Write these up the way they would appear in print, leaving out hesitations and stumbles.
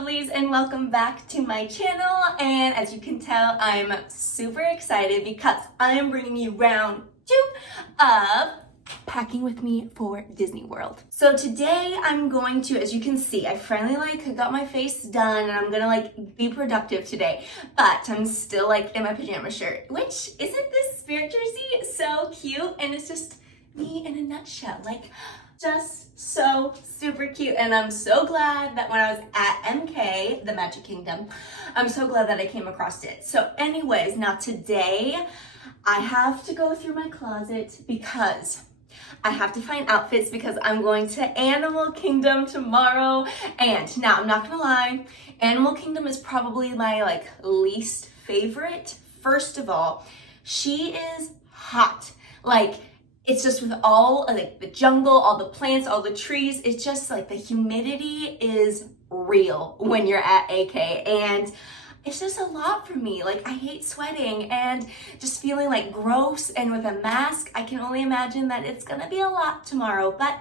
lovelies, and welcome back to my channel. And as you can tell, I'm super excited because I am bringing you round 2 of packing with me for Disney World. So today I'm going to, as you can see, I finally got my face done and I'm gonna be productive today, but I'm still in my pajama shirt, which isn't this spirit jersey so cute? And it's just me in a nutshell, just so super cute. And I'm so glad that when I was at MK, the Magic Kingdom, I'm so glad that I came across it. So anyways, now today I have to go through my closet because I have to find outfits because I'm going to Animal Kingdom tomorrow. And now I'm not gonna lie, Animal Kingdom is probably my least favorite. First of all, she is hot. It's just with all the jungle, all the plants, all the trees, it's just the humidity is real when you're at AK, and it's just a lot for me. I hate sweating and just feeling gross, and with a mask, I can only imagine that it's gonna be a lot tomorrow, but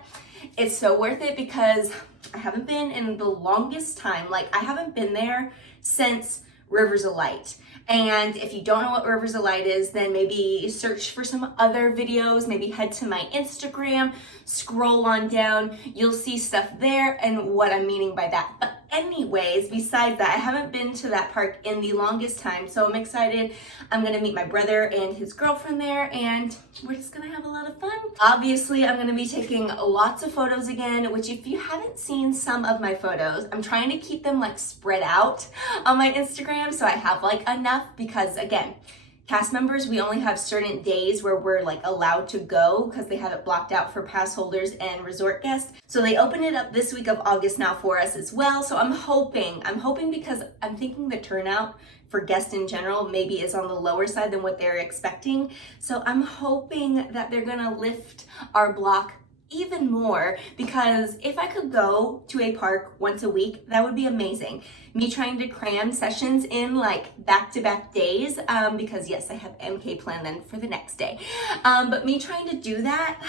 it's so worth it because I haven't been in the longest time. I haven't been there since Rivers of Light. And if you don't know what Rivers of Light is, then maybe search for some other videos, maybe head to my Instagram, scroll on down, you'll see stuff there and what I'm meaning by that. But anyways, besides that, I haven't been to that park in the longest time, so I'm excited. I'm gonna meet my brother and his girlfriend there, and we're just gonna have a lot of fun. Obviously, I'm gonna be taking lots of photos again, which if you haven't seen some of my photos, I'm trying to keep them spread out on my Instagram so I have enough, because again, cast members, we only have certain days where we're allowed to go because they have it blocked out for pass holders and resort guests. So they open it up this week of August now for us as well. So I'm hoping because I'm thinking the turnout for guests in general maybe is on the lower side than what they're expecting. So I'm hoping that they're gonna lift our block even more, because if I could go to a park once a week, that would be amazing. Me trying to cram sessions in back-to-back days, because yes, I have MK planned then for the next day. But me trying to do that,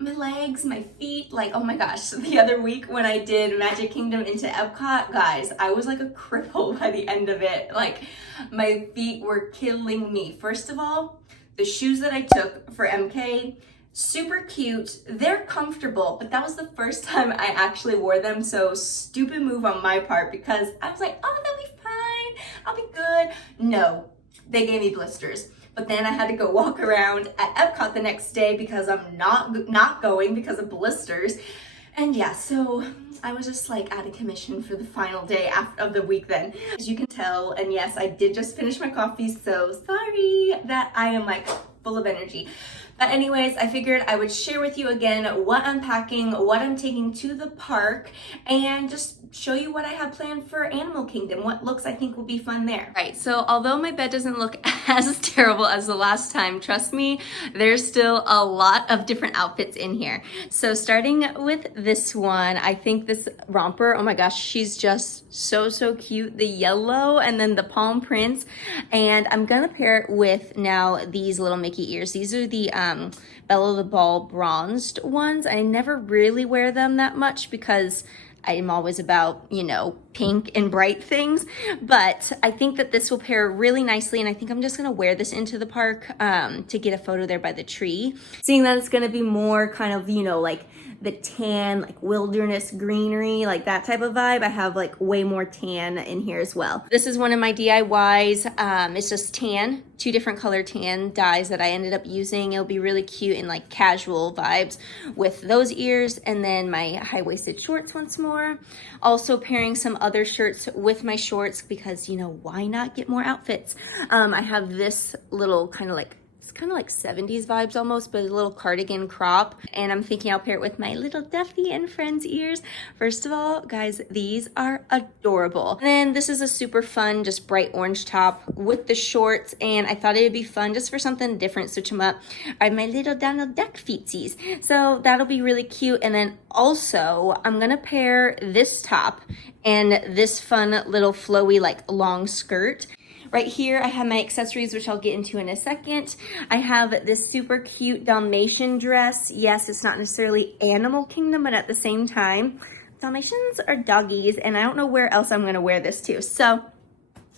my legs, my feet, oh my gosh. The other week when I did Magic Kingdom into Epcot, guys, I was a cripple by the end of it. My feet were killing me. First of all, the shoes that I took for MK, super cute, they're comfortable, but that was the first time I actually wore them, so stupid move on my part, because I was oh, that'll be fine, I'll be good. No, they gave me blisters. But then I had to go walk around at Epcot the next day because I'm not going because of blisters. And yeah, so I was just out of commission for the final day of the week then. As you can tell, and yes, I did just finish my coffee, so sorry that I am full of energy. But anyways, I figured I would share with you again what I'm packing, what I'm taking to the park, and just show you what I have planned for Animal Kingdom, what looks I think will be fun there. Right, so although my bed doesn't look as terrible as the last time, trust me, there's still a lot of different outfits in here. So starting with this one, I think this romper, oh my gosh, she's just so cute. The yellow and then the palm prints, and I'm gonna pair it with now these little Mickey ears. These are the Bella the Ball bronzed ones. I never really wear them that much because I am always about, pink and bright things, but I think that this will pair really nicely, and I think I'm just gonna wear this into the park to get a photo there by the tree. Seeing that it's gonna be more kind of, the tan, wilderness greenery, that type of vibe. I have way more tan in here as well. This is one of my DIYs. It's just tan, 2 different color tan dyes that I ended up using. It'll be really cute in casual vibes with those ears, and then my high-waisted shorts once more. Also pairing some other shirts with my shorts because, why not get more outfits? I have this little kind of it's kind of 70s vibes almost, but a little cardigan crop, and I'm thinking I'll pair it with my little Duffy and Friends ears. First of all, guys, these are adorable. And then this is a super fun, just bright orange top with the shorts, and I thought it would be fun just for something different, switch them up. I have my little Donald Duck feetsies, so that'll be really cute. And then also, I'm gonna pair this top and this fun little flowy long skirt. Right here, I have my accessories, which I'll get into in a second. I have this super cute Dalmatian dress. Yes, it's not necessarily Animal Kingdom, but at the same time, Dalmatians are doggies, and I don't know where else I'm gonna wear this to. So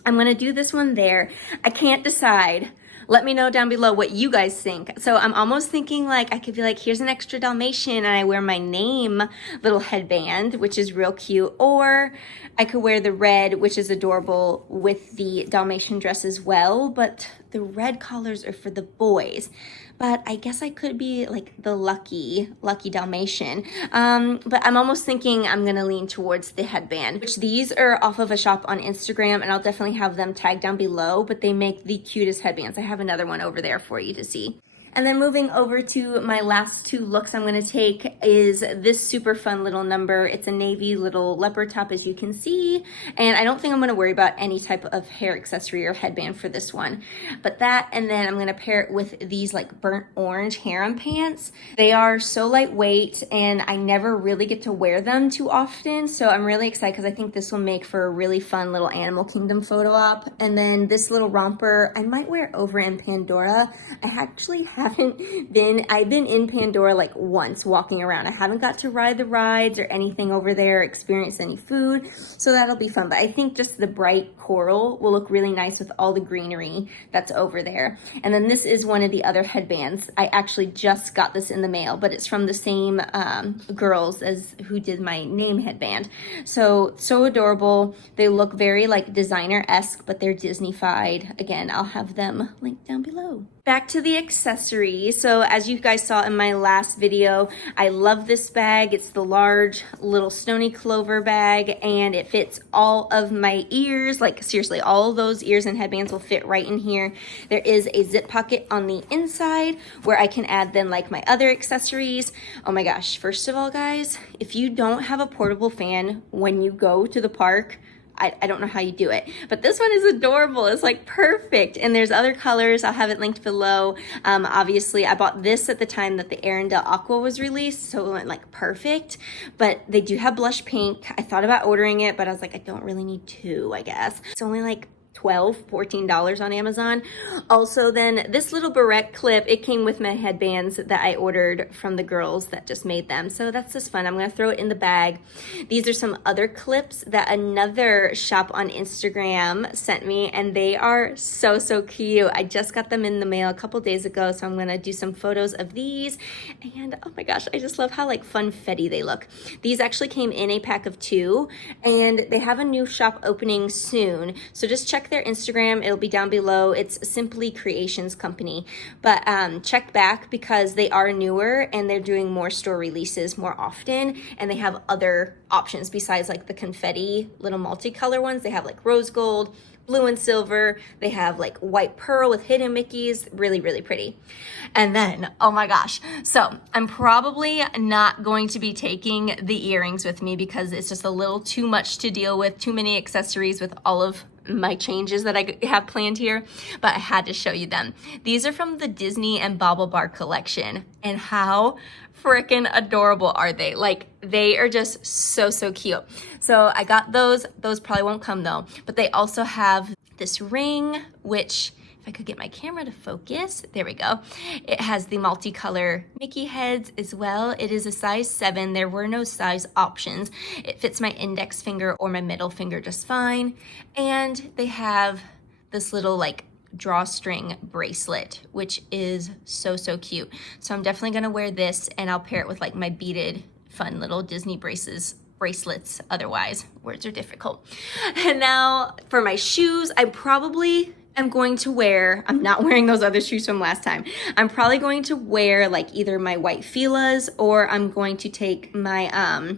I'm gonna do this one there. I can't decide. Let me know down below what you guys think. So I'm almost thinking like I could be like, here's an extra Dalmatian and I wear my name little headband, which is real cute. Or I could wear the red, which is adorable, with the Dalmatian dress as well. But the red collars are for the boys. But I guess I could be like the lucky Dalmatian. But I'm almost thinking I'm gonna lean towards the headband, which these are off of a shop on Instagram, and I'll definitely have them tagged down below, but they make the cutest headbands. I have another one over there for you to see. And then moving over to my last two looks I'm gonna take is this super fun little number. It's a navy little leopard top, as you can see. And I don't think I'm gonna worry about any type of hair accessory or headband for this one. But that, and then I'm gonna pair it with these like burnt orange harem pants. They are so lightweight and I never really get to wear them too often. So I'm really excited because I think this will make for a really fun little Animal Kingdom photo op. And then this little romper, I might wear over in Pandora. I actually I've been in Pandora like once walking around. I haven't got to ride the rides or anything over there, experience any food, so that'll be fun. But I think just the bright coral will look really nice with all the greenery that's over there. And then this is one of the other headbands. I actually just got this in the mail, but it's from the same girls as who did my name headband. So adorable. They look very like designer-esque, but they're Disney-fied. Again, I'll have them linked down below. Back to the accessories. So as you guys saw in my last video, I love this bag. It's the large little Stony Clover bag, and it fits all of my ears. Like seriously, all of those ears and headbands will fit right in here. There is a zip pocket on the inside where I can add then like my other accessories. Oh my gosh, first of all guys, if you don't have a portable fan when you go to the park, I don't know how you do it, but this one is adorable. It's like perfect. And there's other colors. I'll have it linked below. Obviously I bought this at the time that the Arendelle Aqua was released, so it went like perfect, but they do have blush pink. I thought about ordering it, but I was like, I don't really need two, I guess. It's only like $14 on Amazon. Also then this little barrette clip, it came with my headbands that I ordered from the girls that just made them. So that's just fun. I'm gonna throw it in the bag. These are some other clips that another shop on Instagram sent me, and they are so cute. I just got them in the mail a couple days ago, so I'm gonna do some photos of these. And oh my gosh, I just love how like funfetti they look. These actually came in a pack of 2, and they have a new shop opening soon. So just check their Instagram, it'll be down below. It's Simply Creations Company, but check back because they are newer and they're doing more store releases more often, and they have other options besides like the confetti little multicolor ones. They have like rose gold, blue and silver. They have like white pearl with hidden Mickeys. Really pretty. And then, oh my gosh. So I'm probably not going to be taking the earrings with me because it's just a little too much to deal with, too many accessories with all of my changes that I have planned here, but I had to show you them. These are from the Disney and Bauble Bar collection, and how freaking adorable are they? Like, they are just so cute. So I got those probably won't come though, but they also have this ring, which if I could get my camera to focus, there we go. It has the multicolor Mickey heads as well. It is a size 7. There were no size options. It fits my index finger or my middle finger just fine. And they have this little like drawstring bracelet, which is so cute. So I'm definitely gonna wear this, and I'll pair it with like my beaded fun little Disney bracelets. Otherwise, words are difficult. And now for my shoes, I'm going to wear, I'm not wearing those other shoes from last time. I'm probably going to wear like either my white Fila's, or I'm going to take my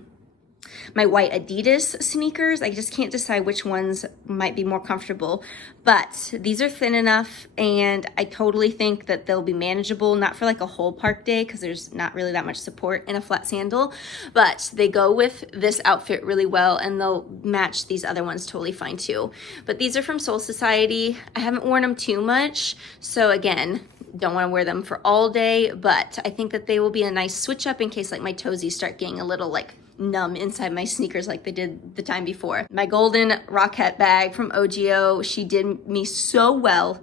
my white Adidas sneakers. I just can't decide which ones might be more comfortable, but these are thin enough, and I totally think that they'll be manageable, not for like a whole park day because there's not really that much support in a flat sandal, but they go with this outfit really well, and they'll match these other ones totally fine too. But these are from Soul Society. I haven't worn them too much, so again, don't want to wear them for all day, but I think that they will be a nice switch up in case like my toesies start getting a little like numb inside my sneakers like they did the time before. My golden Rockette bag from OGO, she did me so well.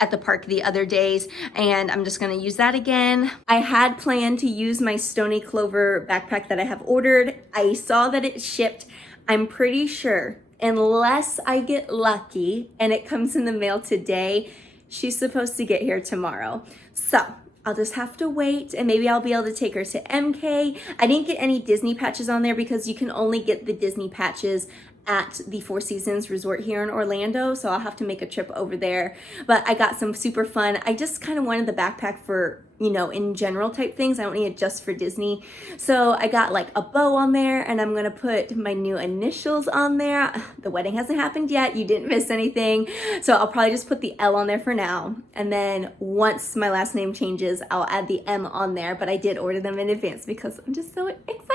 at the park the other days, and I'm just gonna use that again. I had planned to use my Stony Clover backpack that I have ordered. I saw that it shipped. I'm pretty sure, unless I get lucky and it comes in the mail today, she's supposed to get here tomorrow. So I'll just have to wait, and maybe I'll be able to take her to MK. I didn't get any Disney patches on there because you can only get the Disney patches at the Four Seasons Resort here in Orlando, so I'll have to make a trip over there. But I got some super fun. I just kind of wanted the backpack for, you know, in general type things. I don't need it just for Disney. So I got like a bow on there, and I'm gonna put my new initials on there. The wedding hasn't happened yet. You didn't miss anything. So I'll probably just put the L on there for now. And then once my last name changes, I'll add the M on there. But I did order them in advance because I'm just so excited.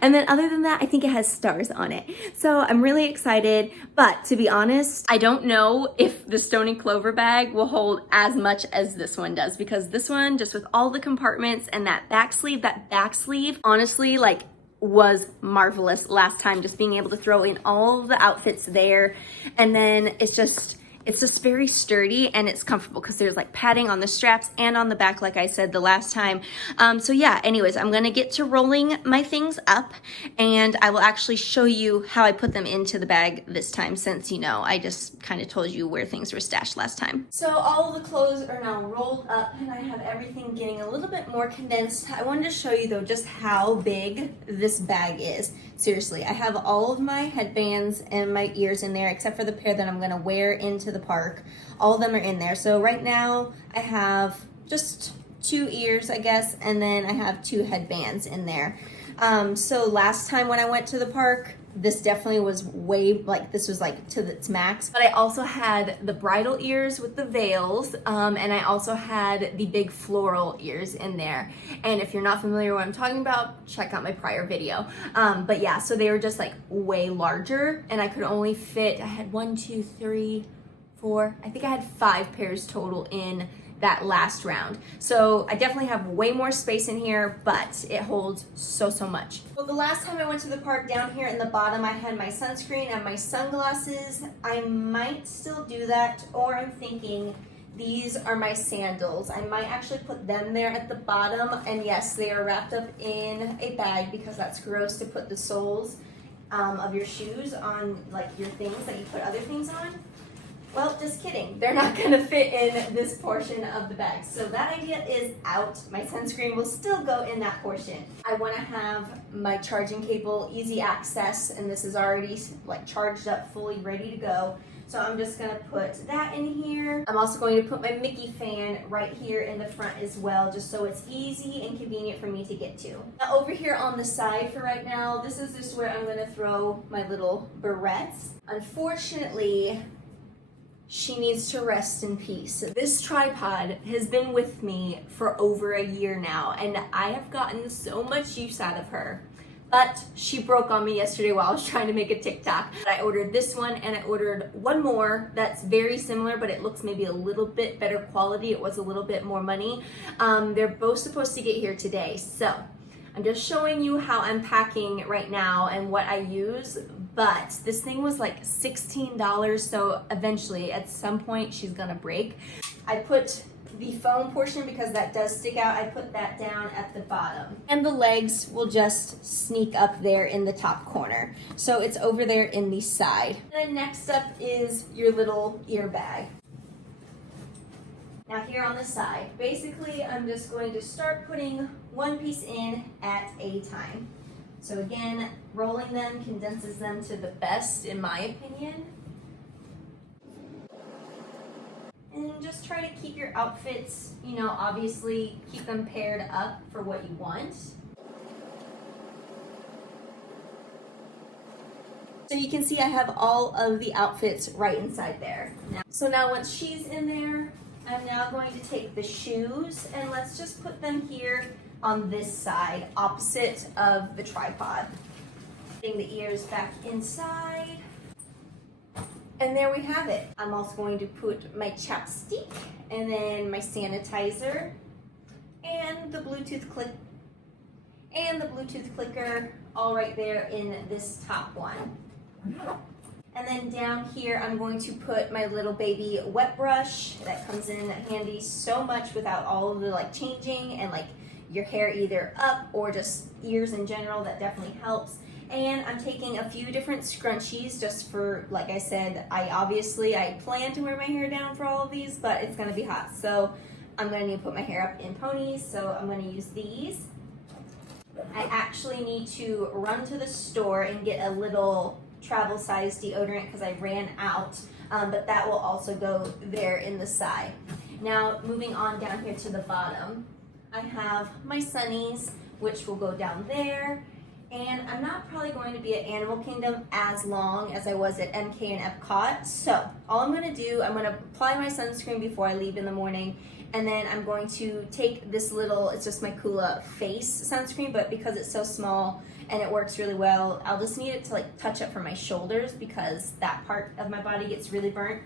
And then other than that, I think it has stars on it. So I'm really excited. But to be honest, I don't know if the Stony Clover bag will hold as much as this one does, because this one, just with all the compartments and that back sleeve, honestly, like, was marvelous last time, just being able to throw in all the outfits there. And then it's just very sturdy and it's comfortable because there's like padding on the straps and on the back, like I said the last time. So yeah, anyways, I'm gonna get to rolling my things up, and I will actually show you how I put them into the bag this time, since, you know, I just kind of told you where things were stashed last time. So all of the clothes are now rolled up, and I have everything getting a little bit more condensed. I wanted to show you though just how big this bag is. Seriously, I have all of my headbands and my ears in there, except for the pair that I'm gonna wear into the park. All of them are in there. So right now I have just 2 ears, I guess, and then I have 2 headbands in there. So last time when I went to the park, this definitely was way, like, this was like to its max. But I also had the bridal ears with the veils, and I also had the big floral ears in there. And if you're not familiar with what I'm talking about, check out my prior video. But yeah, so they were just like way larger, and I could only fit, I had 1, 2, 3, 4, I think I had 5 pairs total in that last round. So I definitely have way more space in here, but it holds so much. Well, the last time I went to the park, down here in the bottom, I had my sunscreen and my sunglasses. I might still do that, or I'm thinking these are my sandals. I might actually put them there at the bottom, and yes, they are wrapped up in a bag because that's gross to put the soles of your shoes on, like, your things that you put other things on. Well, just kidding. They're not gonna fit in this portion of the bag. So that idea is out. My sunscreen will still go in that portion. I wanna have my charging cable easy access, and this is already like charged up, fully ready to go. So I'm just gonna put that in here. I'm also going to put my Mickey fan right here in the front as well, just so it's easy and convenient for me to get to. Now over here on the side for right now, this is just where I'm gonna throw my little barrettes. Unfortunately, she needs to rest in peace. This tripod has been with me for over a year now, and I have gotten so much use out of her. But she broke on me yesterday while I was trying to make a TikTok. I ordered this one, and I ordered one more that's very similar, but it looks maybe a little bit better quality. It was a little bit more money. They're both supposed to get here today. So I'm just showing you how I'm packing right now and what I use. But this thing was like $16, so eventually at some point she's gonna break. I put the foam portion, because that does stick out, I put that down at the bottom. And the legs will just sneak up there in the top corner. So it's over there in the side. And then next up is your little ear bag. Now here on the side, basically I'm just going to start putting one piece in at a time. So again, rolling them condenses them to the best, in my opinion. And just try to keep your outfits, you know, obviously keep them paired up for what you want. So you can see I have all of the outfits right inside there. So now once she's in there, I'm now going to take the shoes, and let's just put them here on this side, opposite of the tripod. Putting the ears back inside. And there we have it. I'm also going to put my chapstick, and then my sanitizer, and the Bluetooth clip, and the Bluetooth clicker, all right there in this top one. And then down here, I'm going to put my little baby wet brush that comes in handy so much without all of the like changing and like your hair either up or just ears in general. That definitely helps. And I'm taking a few different scrunchies just for, like I said, I plan to wear my hair down for all of these, but it's gonna be hot. So I'm gonna need to put my hair up in ponies, so I'm gonna use these. I actually need to run to the store and get a little travel size deodorant because I ran out, but that will also go there in the side. Now moving on down here to the bottom, I have my sunnies, which will go down there. And I'm not probably going to be at Animal Kingdom as long as I was at MK and Epcot. So all I'm gonna do, I'm gonna apply my sunscreen before I leave in the morning. And then I'm going to take this little, it's just my Kula face sunscreen, but because it's so small and it works really well, I'll just need it to like touch up for my shoulders because that part of my body gets really burnt.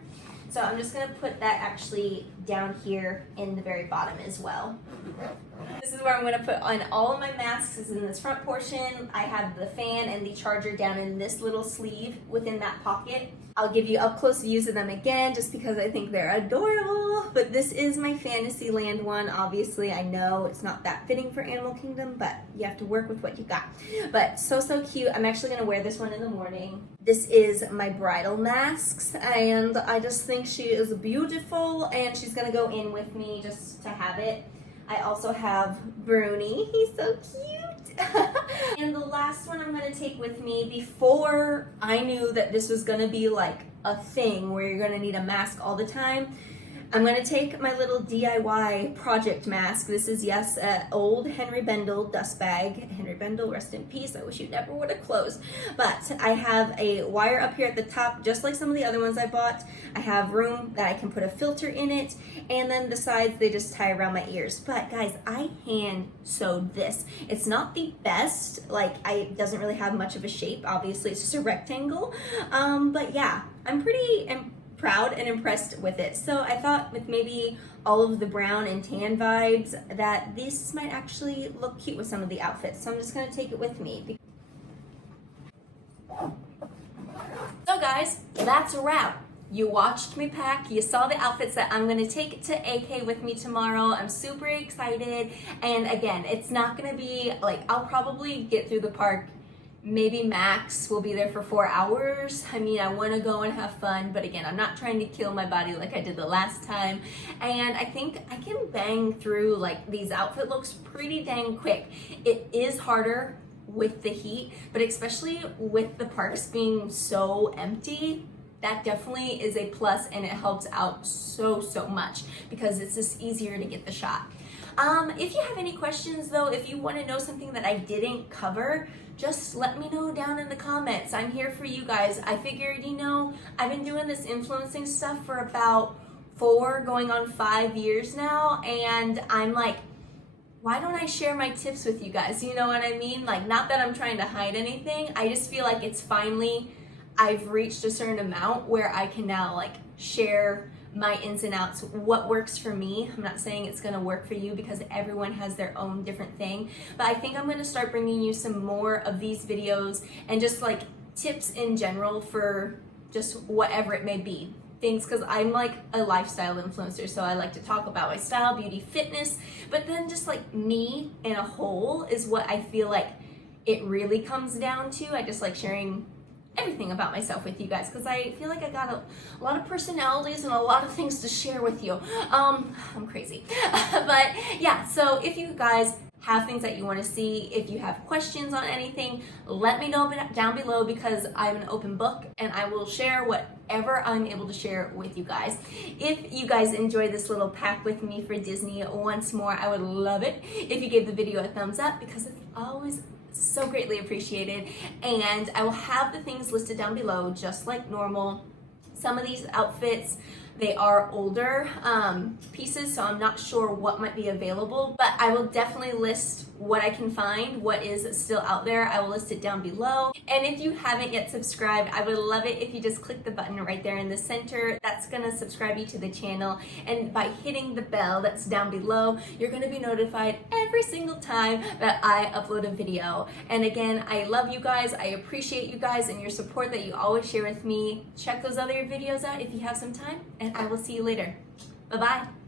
So I'm just gonna put that actually down here in the very bottom as well. This is where I'm gonna put on all of my masks, is in this front portion. I have the fan and the charger down in this little sleeve within that pocket. I'll give you up close views of them again just because I think they're adorable. But this is my Fantasyland one. Obviously, I know it's not that fitting for Animal Kingdom, but you have to work with what you got. But so cute. I'm actually gonna wear this one in the morning. This is my bridal masks, and I just think she is beautiful, and she's gonna go in with me just to have it. I also have Bruni, he's so cute. And the last one I'm gonna take with me, before I knew that this was gonna be like a thing where you're gonna need a mask all the time, I'm gonna take my little DIY project mask. This is, yes, an old Henry Bendel dust bag. Henry Bendel, rest in peace. I wish you never would have closed. But I have a wire up here at the top, just like some of the other ones I bought. I have room that I can put a filter in it, and then the sides, they just tie around my ears. But guys, I hand sewed this. It's not the best, like it doesn't really have much of a shape. Obviously, it's just a rectangle. But yeah, I'm pretty proud and impressed with it. So I thought with maybe all of the brown and tan vibes that this might actually look cute with some of the outfits. So I'm just gonna take it with me. So guys, that's a wrap. You watched me pack, you saw the outfits that I'm gonna take to AK with me tomorrow. I'm super excited. And again, it's not gonna be like, I'll probably get through the park maybe max will be there for 4 hours. I mean, I want to go and have fun, but again, I'm not trying to kill my body like I did the last time. And I think I can bang through like these outfit looks pretty dang quick. It is harder with the heat, but especially with the parks being so empty, that definitely is a plus, and it helps out so much because it's just easier to get the shot. If you have any questions though, if you want to know something that I didn't cover, just let me know down in the comments. I'm here for you guys. I figured, you know, I've been doing this influencing stuff for about 4 going on 5 years now, and I'm like, why don't I share my tips with you guys? You know what I mean? Like, not that I'm trying to hide anything. I just feel like it's finally, I've reached a certain amount where I can now like share my ins and outs, what works for me. I'm not saying it's gonna work for you because everyone has their own different thing, but I think I'm gonna start bringing you some more of these videos and just like tips in general for just whatever it may be. Things, because I'm like a lifestyle influencer, so I like to talk about my style, beauty, fitness, but then just like me in a whole is what I feel like it really comes down to. I just like sharing everything about myself with you guys because I feel like I got a lot of personalities and a lot of things to share with you. I'm crazy. But yeah, so if you guys have things that you want to see, if you have questions on anything, let me know down below because I'm an open book and I will share whatever I'm able to share with you guys. If you guys enjoyed this little pack with me for Disney once more, I would love it if you gave the video a thumbs up because it's always so greatly appreciated. And I will have the things listed down below just like normal. Some of these outfits, they are older pieces, so I'm not sure what might be available, but I will definitely list what I can find, what is still out there. I will list it down below. And if you haven't yet subscribed, I would love it if you just click the button right there in the center. That's gonna subscribe you to the channel. And by hitting the bell that's down below, you're gonna be notified every single time that I upload a video. And again, I love you guys. I appreciate you guys and your support that you always share with me. Check those other videos out if you have some time, and I will see you later. Bye-bye.